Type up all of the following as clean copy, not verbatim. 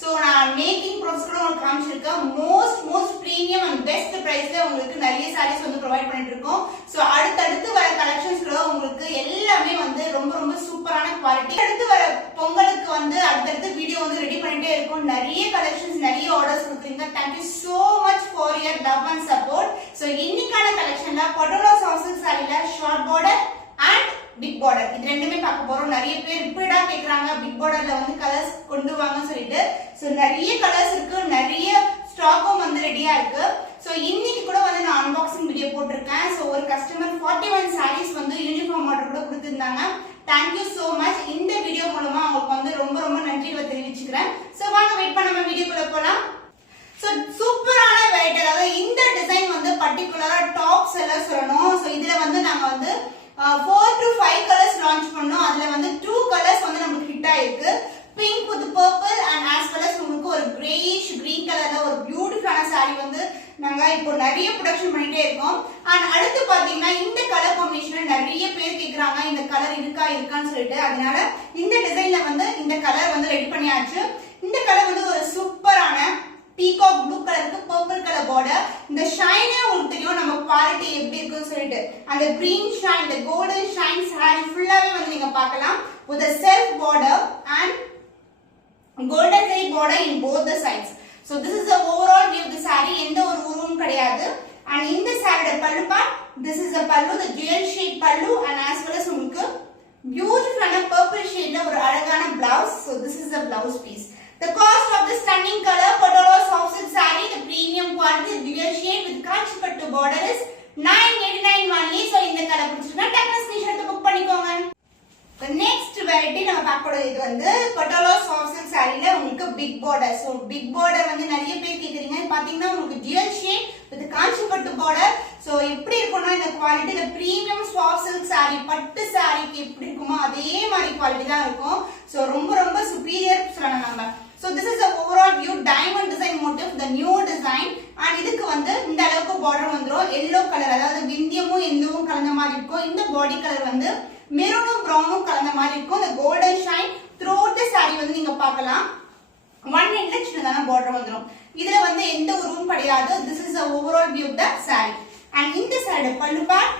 So நான் making process கூட உங்களுக்கு காமிச்சிருக்கேன். மோஸ்ட் பிரீமியம் அண்ட் பெஸ்ட் பிரைஸ்ல உங்களுக்கு நிறைய சாரீஸ் வந்து ப்ரொவைட் பண்ணிட்டு இருக்கோம். சோ அடுத்து வர கலெக்ஷன்ஸ் கூட உங்களுக்கு எல்லாமே வந்து ரொம்ப சூப்பரான குவாலிட்டி. அடுத்து வர பொங்கலுக்கு வந்து அடுத்து வீடியோ வந்து ரெடி பண்ணிட்டே இருக்கோம். நிறைய கலெக்ஷன்ஸ் நிறைய ஆர்டர்ஸ் கொடுக்குறீங்க. Thank you so much for your love and support. So இன்னைக்கான கலெக்ஷன்ல பட்டோலா சாஃப்ட் சாரில short border and big border இது ரெண்டுமே பார்க்க போறோம். நிறைய பேர் ரிப்பீட்டா கேக்குறாங்க பிக் பார்டர்ல வந்து கலர்ஸ் கொண்டு வாங்கன்னு சொல்லிட்டு. சோ நிறைய கலர்ஸ் இருக்கு, நிறைய ஸ்டாக்கும் வந்து ரெடியா இருக்கு. சோ இன்னைக்கு கூட வந்து நான் அன்பாக்சிங் வீடியோ போட்டிருக்கேன். சோ ஒரு கஸ்டமர் 41 சாரீஸ் வந்து யூனிஃபார்ம் ஆர்டர் கூட கொடுத்திருந்தாங்க. Thank you so much. இந்த வீடியோ மூலமா உங்களுக்கு வந்து ரொம்ப நன்றிகளை தெரிவிச்சுக்கிறேன். சோ வாங்க வெயிட் பண்ணாம வீடியோக்குள்ள போலாம். சோ சூப்பரான வெரைட்டி, அதாவது இந்த டிசைன் வந்து பர்టిక్యులரா டாப்ஸ் எல்லாம் சொல்லணும். சோ இதுல வந்து நாங்க வந்து 4 to 5 கலர்ஸ் லான்ச் பண்ணோம். அதுல வந்து 2 கலர்ஸ் வந்து நமக்கு ஹிட் ஆயிருக்கு. Pink with purple and as well as உங்களுக்கு ஒரு கிரேயிஷ் கிரீன் கலர்ல ஒரு பியூட்டிஃபுல்லான saree வந்து நாங்க இப்போ நிறைய ப்ரொடக்ஷன் பண்ணிட்டே இருக்கோம். அண்ட் அடுத்து பாத்தீங்கன்னா இந்த கலர் காம்பினேஷன் நிறைய பேர் கேக்குறாங்க இந்த கலர் இருக்கான்னு சொல்லிட்டு. அதனால இந்த டிசைன்ல வந்து இந்த கலர் வந்து ரெடி பண்ணியாச்சு. இந்த கலர் வந்து ஒரு சூப்பரான பீகாக் ப்ளூ கலருக்கு பர்பிள் கலர் பார்டர். இந்த ஷைனே உங்களுக்கு தெரியும் நம்ம குவாலிட்டி எப்படி இருக்குன்னு சொல்லிட்டு. அந்த green shine, the golden shine saree ஃபுல்லாவே வந்து நீங்க பார்க்கலாம் with a self border and golden zari border in both the sides. So this is the overall view of the saree. எந்த ஒரு உருவமும் கிடையாது. and இந்த saree pallu part, this is the pallu, the dual shade pallu and as well as உங்களுக்கு beautiful and purple shade ல ஒரு அழகான blouse. So this is the blouse piece. The cost of this stunning color Patola soft silk saree, the premium quality dual shade with kanchipattu border is 989 only. So இந்த colour பிடிச்சிருந்தா டக்குனு screenshot எடுத்து book பண்ணிக்கோங்க. The next variety நம்ம பார்க்க போறது இது வந்து Patola soft silk saree ல உங்களுக்கு big border. So big border வந்து நிறைய பேர் கேக்குறீங்க. பாத்தீங்கன்னா உங்களுக்கு dual shade with kanchipattu border. So எப்படி இருக்கும்னா இந்த quality the premium soft silk saree பட்டு சாரிக்கு எப்படி இருக்குமோ அதே மாதிரி குவாலிட்டி தான் இருக்கும். So ரொம்ப superior சொல்லலாம் நம்ம. So this is the overall view, diamond design motif, the new design. and இதுக்கு வந்து இந்த அளவுக்கு border வந்துரும். yellow color, அதாவது விந்தியமும் எல்லோவும் கலந்த மாதிரி இருக்கும். இந்த body color வந்து மெரூனும் பிரவுனும் கலந்த மாதிரி இருக்கும். the golden shine throughout the saree வந்து நீங்க பார்க்கலாம். 1 inch சின்னதான border வந்துரும். இதுல வந்து எந்த உருவமும் கிடையாது. this is the overall view of the saree. and இந்த saree pallu part,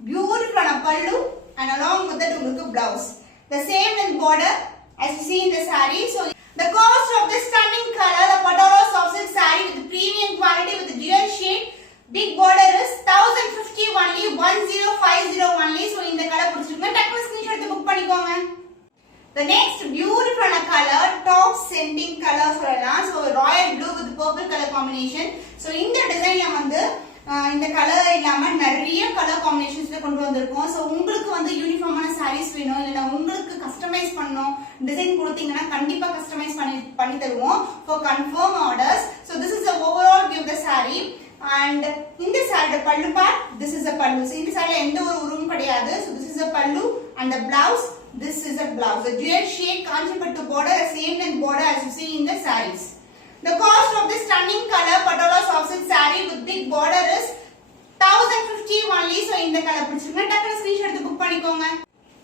beautiful ஆன pallu and along with that உங்களுக்கு blouse. The same in border as you see in the saree. So the cost of this stunning color, the Patola soft silk saree with premium quality with dual shade big border is 1050 only, 1050 only. So இந்த colour பிடிச்சிருந்தா டக்குனு screenshot எடுத்து book பண்ணிக்கோங்க. The next beautiful color, top scenting color சொல்லலாம். So royal blue with purple color combination. So இந்த டிசைன்ல வந்து இந்த கலர் இல்லாம நிறைய கலர் காம்பினேஷன்ஸ்ல கொண்டு வந்திருக்கோம். சோ உங்களுக்கு வந்து யூனிஃபார்மான சாரீஸ் வேணும் இல்ல உங்களுக்கு கஸ்டமைஸ் பண்ணனும் டிசைன் கொடுத்தீங்கன்னா கண்டிப்பா கஸ்டமைஸ் பண்ணி தருவோம் for confirm orders. So this is the overall view of the saree. and இந்த saree pallu part, this is the pallu. So இந்த saree எந்த ஒரு உருவமும் கிடையாது. So this is the pallu and the blouse, this is the blouse. The dual shade kanchipattu border, same length border as you see in the sarees. The cost of this stunning color Patola soft silk saree with big border is 1050 only. So இந்த colour பிடிச்சிருந்தா டக்குனு screenshot எடுத்து book பண்ணிக்கோங்க.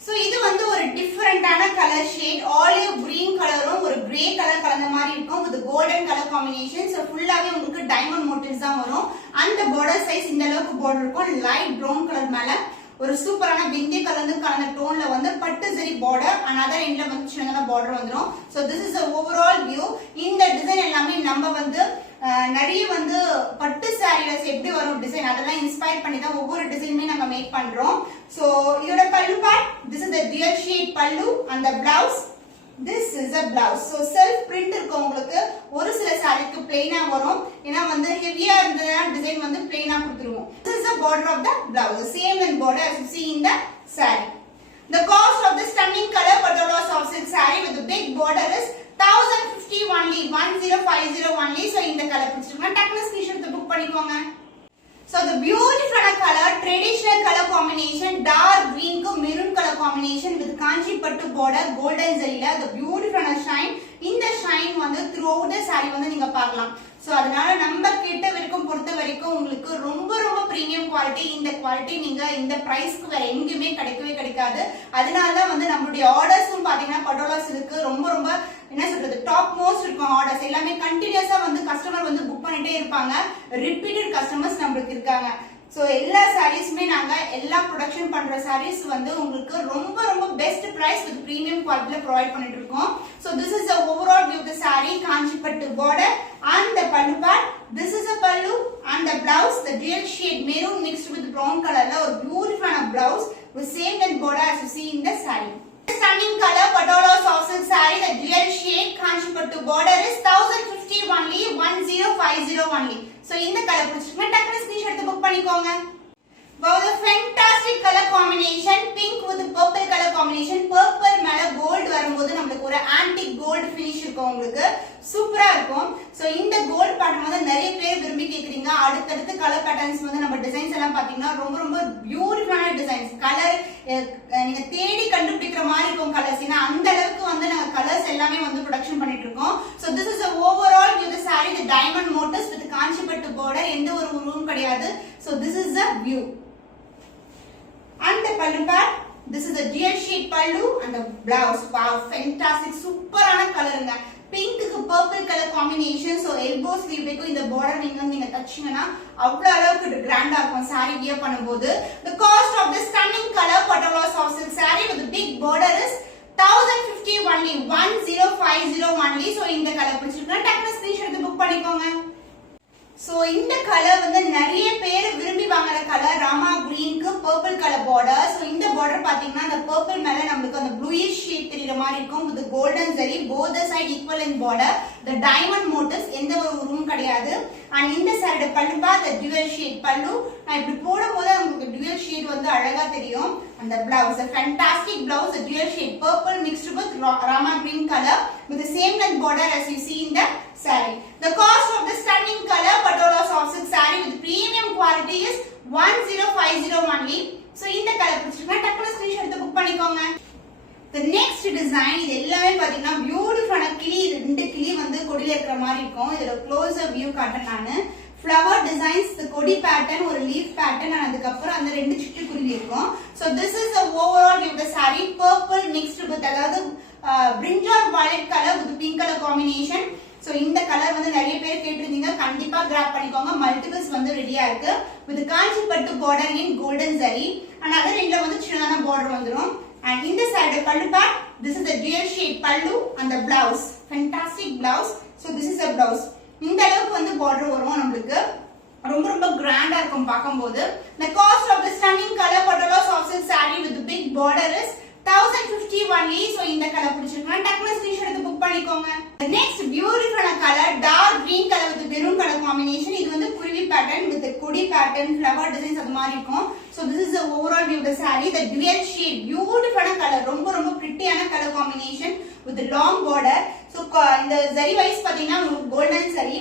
So இது வந்து ஒரு டிஃபரண்டான colour shade, olive green கலரும் ஒரு கிரே கலர் கலந்த மாதிரி இருக்கும் with golden color combination. So ஃபுல்லாவே உங்களுக்கு டைமண்ட் மோட்டிவ்ஸ் தான் வரும். அந்த border size இந்த அளவுக்கு border இருக்கும். லைட் பிரவுன் கலர் மேல ஒரு சூப்பரான பிந்தி கலந்து கலந்த டோன்ல வந்து பட்டு சரி border, another endல வந்து சின்னதான border வந்துரும். So this is the overall view. இந்த டிசைன் எல்லாமே நம்ம வந்து நிறைய வந்து பட்டு சாரீல எப்படி வரும் டிசைன் அதெல்லாம் இன்ஸ்பயர் பண்ணி தான் ஒவ்வொரு டிசைனுமே நம்ம மேக் பண்றோம். So இதோட pallu part, this is the dual shade pallu and the blouse, this is the blouse. So self print இருக்கு உங்களுக்கு. ஒரு சில சாரிக்கு பிளைனா வரும். ஏனா வந்து ஹெவியா இருந்ததா டிசைன் வந்து பிளைனா கொடுத்துருவோம். This is the border of the blouse, the same in border as you see in the saree. The cost of this stunning color Patola soft silk saree border is 1050 only, 1050 only. So இந்த கலர் பிடிச்சிருக்கா டக்குனு screenshot எடுத்து book பண்ணிக்கோங்க. So the beautiful color, traditional color combination, dark green ku maroon color combination with kanchi pattu border, golden zari la the beautiful shine. இந்த shine வந்து throughout the saree வந்து நீங்க பார்க்கலாம். So அதனால நம்ம கிட்ட வரைக்கும் பொறுத்த வரைக்கும் உங்களுக்கு ரொம்ப ரொம்ப பிரீமியம் குவாலிட்டி. இந்த குவாலிட்டி நீங்க இந்த பிரைஸ்க்கு வேற எங்கேயுமே கிடைக்காது. அதனால தான் வந்து நம்மளுடைய ஆர்டர்ஸும் பாத்தீங்கன்னா பட்டோலா சில்க் ரொம்ப ரொம்ப என்ன சொல்றது டாப் மோஸ்ட் இருக்கும். ஆர்டர்ஸ் எல்லாமே கண்டினியூஸா வந்து கஸ்டமர் வந்து புக் பண்ணிட்டே இருப்பாங்க. ரிப்பீட்டட் கஸ்டமர்ஸ் நம்மளுக்கு இருக்காங்க. சோ எல்லா சாரீஸ்மே நாங்க எல்லா ப்ரொடக்ஷன் பண்ற சாரீஸ் வந்து உங்களுக்கு ரொம்ப ரொம்ப பெஸ்ட் பிரைஸ் வித் பிரீமியம் குவாலிட்டில ப்ரொவைட் பண்ணிட்டு இருக்கோம். So this is the overall view of the saree, Kanchi பட்டு border and the pallu part. This is a pallu and the blouse, the dual shade maroon mixed with brown color la ஒரு beautiful blouse with same length border as you see in the saree. Stunning color patola soft silk saree, the dual shade kanchi pattu border is 1050 only, 1050 only. So இந்த கலர் பிடிச்சிருக்கா டக்குனு screenshot எடுத்து book பண்ணிக்கோங்க. Wow, the fantastic color combination, pink with purple color combination. Purple மேல gold வரும்போது நமக்கு ஒரு antique gold finish இருக்கும். உங்களுக்கு சூப்பரா இருக்கும். சோ இந்த gold pattern வந்து நிறைய பேர் விரும்பி கேக்குறீங்க. அடுத்தடுத்து கலர் பேட்டர்ன்ஸ் வந்து நம்ம டிசைன்ஸ் எல்லாம் பாத்தீங்கன்னா ரொம்ப ரொம்ப பியூட்டிஃபுல்லான டிசைன்ஸ். கலர் நீங்க தேடி கண்டுபிடிக்கிற மாதிரி இருக்கும் கலர்ஸ். ஏன்னா அந்த அளவுக்கு வந்து நாங்க கலர்ஸ் எல்லாமே வந்து ப்ரொடக்ஷன் பண்ணிட்டு இருக்கோம். So this is the overall view of the saree, the diamond motifs with kanchi pattu border. எந்த ஒரு உருவம் கிடையாது. So this is the view. And the pallu part, this is the dual shade pallu and the blouse. Wow, fantastic, super ana color nga. Pink ku purple color combination. So elbow sleeve ku இந்த border நீங்க தச்சீங்கனா அவ்வளவு அளவுக்கு கிராண்டா இருக்கும் saree wear பண்ணும்போது. The cost of this stunning color patola soft silk saree with the big border is 1050 only, 1050 only. So இந்த கலர் பிடிச்சிருக்கா டக்குனு ஸ்கிரீன்ஷாட் எடுத்து புக் பண்ணிக்கோங்க. சோ இந்த கலர் வந்து நிறைய பேர் விரும்பி வாங்குற கலர், ராமா கிரீனுக்கு பர்பிள் கலர் border. சோ இந்த border பாத்தீங்கன்னா அந்த பர்பிள் மேல நமக்கு அந்த bluish shade தெரியற மாதிரி இருக்கும். with golden zari, both the side equal in border, the diamond motifs, எந்த ஒரு உருவம் கிடையாது. and இந்த சைடு பல்லு பா the dual shade pallu. நான் இப்படி போடும்போது உங்களுக்கு dual shade வந்து அழகா தெரியும். and the blouse, the fantastic blouse, the dual shade purple mixed with rama green color with the same length border as you see in the saree. The cost of the stunning color patola soft silk saree with premium quality is 1050 only. So இந்த கலர் பிடிச்சிருக்கா டக்குனு screenshot எடுத்து book பண்ணிக்கோங்க. The next design இது எல்லாமே பாத்தீங்கன்னா பியூட்டிஃபுல்லான கிளி, ரெண்டு கிளி வந்து கொடியில இருக்கிற மாதிரி இருக்கும். இதோட க்ளோஸர் வியூ காட்டுறேன் நானு. flower designs, the கொடி pattern, ஒரு leaf pattern and அதுக்கு அப்புறம் அந்த ரெண்டு சிட்டுக்குருவி இருக்கும். So this is the overall view of the saree, purple mixed with அதாவது brinjal violet color with pink color combination. So இந்த கலர் வந்து நிறைய பேர் கேட்டிருந்தீங்க, கண்டிப்பா கிராப் பண்ணிக்கோங்க. மல்டிபிள்ஸ் வந்து ரெடியா இருக்கு. with காஞ்சி பட்டு border in golden zari and other எண்ட்ல வந்து சின்னதான border வந்துரும். and இந்த சைடு பல்லு part, this is the dual shade pallu and the blouse, fantastic blouse. So this is the blouse. இந்த அளவுக்கு வந்து border வரும் நமக்கு. ரொம்ப ரொம்ப கிராண்டா இருக்கும் பாக்கும்போது. the cost of the stunning color patola soft silk saree with the big border is 1050 only. So இந்த கலர் பிடிச்சிருக்கா டக்குனு ஸ்கிரீன்ஷாட் எடுத்து புக் பண்ணிக்கோங்க. The next beautiful color, dark green color with maroon color combination. இது வந்து குருவி pattern with the கொடி pattern, flower designs அது மாதிரி இருக்கும். So this is the overall view of the saree, the dual shade, beautiful color, ரொம்ப ரொம்ப prettyயான color combination with the long border. So இந்த zari wise பாத்தீங்கன்னா golden zari,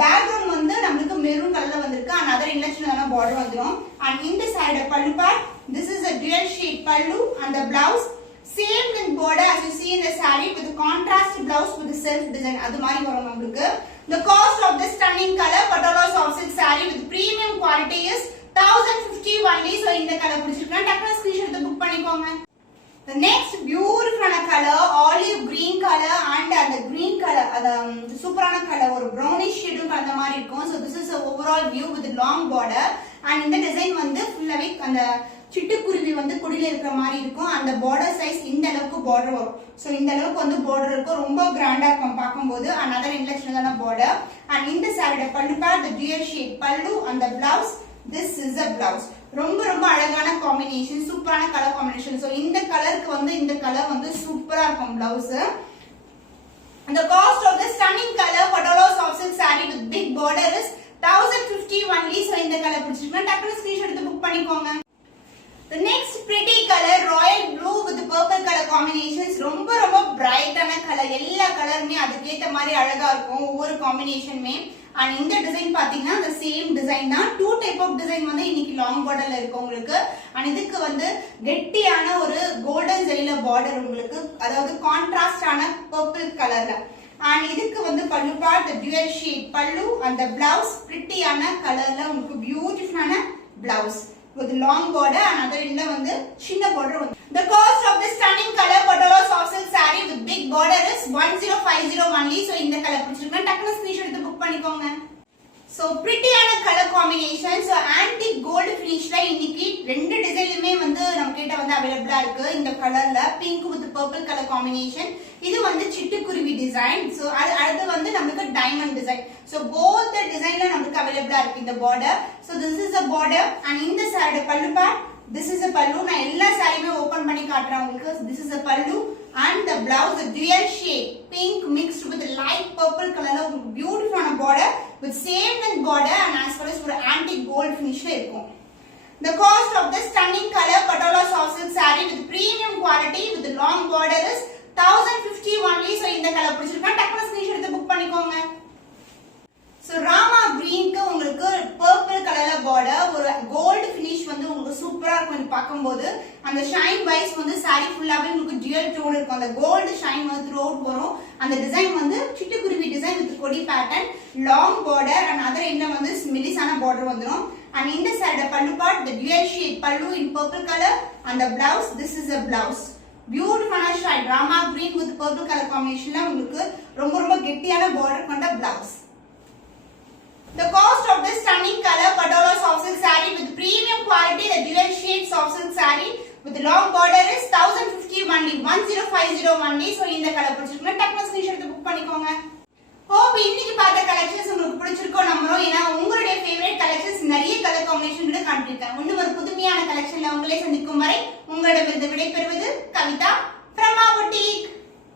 background வந்து நமக்கு maroon கலர்ல வந்திருக்கு. and other எண்ட்ல சின்னதான border வந்துரும். and இந்த சைடு பல்லு part, this is a dual shade pallu and the blouse, same length border as you see in the saree with the contrast blouse with the self design அது மாதிரி வரும் நமக்கு. The cost of this stunning color patola soft silk saree with premium quality is 1050 only. So இந்த கலர் பிடிச்சிருக்கா டக்குனு screenshot எடுத்து book பண்ணிக்கோங்க. The next beautiful color, olive green color and the green color, அது சூப்பரான கலர், ஒரு brownish shade கலந்த மாதிரி இருக்கும். So this is the overall view with the long border and இந்த டிசைன் வந்து ஃபுல்லாவே அந்த சிட்டுக்குருவி வந்து கொடியில இருக்கிற மாதிரி இருக்கும். அந்த border size இந்த அளவுக்கு border வரும். So இந்த அளவுக்கு வந்து border இருக்கும். ரொம்ப கிராண்டா இருக்கும் பாக்கும்போது. another எண்ட்ல சின்னதான border and இந்த saree பல்லு part, the dual shade pallu and the blouse, this is a blouse. ரொம்ப ரொம்ப அழகான காம்பினேஷன், சூப்பரான கலர் காம்பினேஷன். சோ இந்த கலருக்கு வந்து இந்த கலர் வந்து சூப்பரா இருக்கும் blouse. and the cost of the stunning color patola soft silk saree with big border is 1050 only. So இந்த கலர் பிடிச்சிருக்கா டக்குனு ஸ்கிரீன்ஷாட் எடுத்து புக் பண்ணிக்கோங்க. The next pretty color, royal blue with purple color combinations, ரொம்ப ரொம்ப பிரைட்டான கலர். கலர் எல்லா கலருமே அதுக்கேற்ற மாதிரி அழகா இருக்கும் ஒவ்வொரு காம்பினேஷனுமே. அண்ட் இந்த டிசைன் பாத்தீங்கன்னா அந்த சேம் டிசைன் தான். 2 டைப் ஆஃப் டிசைன் வந்து இன்னைக்கு லாங் பார்டர்ல இருக்கு உங்களுக்கு. அண்ட் இதுக்கு வந்து கெட்டியான ஒரு கோல்டன் ஜெரியில பார்டர் உங்களுக்கு, அதாவது கான்ட்ராஸ்டான பர்பிள் கலர்ல. அண்ட் இதுக்கு வந்து பல்லு பார்ட் டியூயல் ஷேட் பல்லு, அந்த பிளவுஸ் பிரிட்டியான கலர்ல உங்களுக்கு பியூட்டிஃபுல்லான blouse with long border and other end வந்து சின்ன border வந்து. The cost of this stunning color Patala soft silk saree with big border is 1050 only. So இந்த கலர் பிடிச்சிருக்கா டக்குனு ஸ்கிரீன்ஷாட் எடுத்து புக் பண்ணிக்கோங்க. So prettyயான colour combination. So antique gold finishல இன்னைக்கு ரெண்டு டிசைனுமே வந்து நம்ம கிட்ட வந்து அவேலபிளா இருக்கு. இந்த கலர்ல pink with purple color combination. இது வந்து சிட்டுக்குருவி டிசைன். So அடுத்து வந்து நமக்கு diamond design. So both the designல நமக்கு அவேலபிளா இருக்கு இந்த border. So this is a border and இந்த saree பல்லு part, this is a pallu. நான் எல்லா சாரியுமே ஓபன் பண்ணி காட்றேன் உங்களுக்கு. This is a pallu and the blouse the dual shade pink mixed with light purple colorல உங்களுக்கு பியூட்டிஃபுல்லான border with same length border and as well as ஒரு antique gold finishல இருக்கும். The cost of this stunning color Patala soft silk saree with premium quality with the long border is 1050 only. So இந்த கலர் பிடிச்சிருக்கா டக்குனு screenshot எடுத்து book பண்ணிக்கோங்க. So Rama கிரீனுக்கு உங்களுக்கு purple கலர்ல border, ஒரு கோல்ட் finish வந்து உங்களுக்கு சூப்பரா இருக்கும் பாக்கும்போது. அந்த ஷைன் வைஸ் வந்து saree ஃபுல்லாவே உங்களுக்கு டியூயல் டோன் இருக்கும். அந்த கோல்ட் ஷைன் வந்து த்ரூ அவுட் வரும். அந்த டிசைன் வந்து சிட்டுக்குருவி டிசைன் வித் கொடி pattern, long border and other endல வந்து மெலிசான border வந்துரும். And இந்த saree பல்லு part the dual shade pallu in purple color and the blouse this is a blouse. Beautiful shade Rama green with purple color combinationல உங்களுக்கு ரொம்ப ரொம்ப கெட்டியான border கொண்ட blouse. The cost of this stunning color Patala soft silk saree with premium quality the dual shade soft silk saree with long border is 1050 only. 1050 only. So இந்த colour பிடிச்சிருக்குன்னா டக்குனு screenshot எடுத்து book பண்ணிக்கோங்க. Hope இன்னைக்கு பார்த்த collections உங்களுக்கு பிடிச்சிருக்கும் நம்புறோம். ஏன்னா உங்களுடைய ஃபேவரட் கலெக்ஷன்ஸ் நிறைய கலர் காம்பினேஷன் காட்டிருக்கேன். இன்னும் ஒரு புதுமையான கலெக்ஷன்ல உங்களை சந்திக்கும் வரை உங்களிடமிருந்து விடைபெறுவது கவிதா.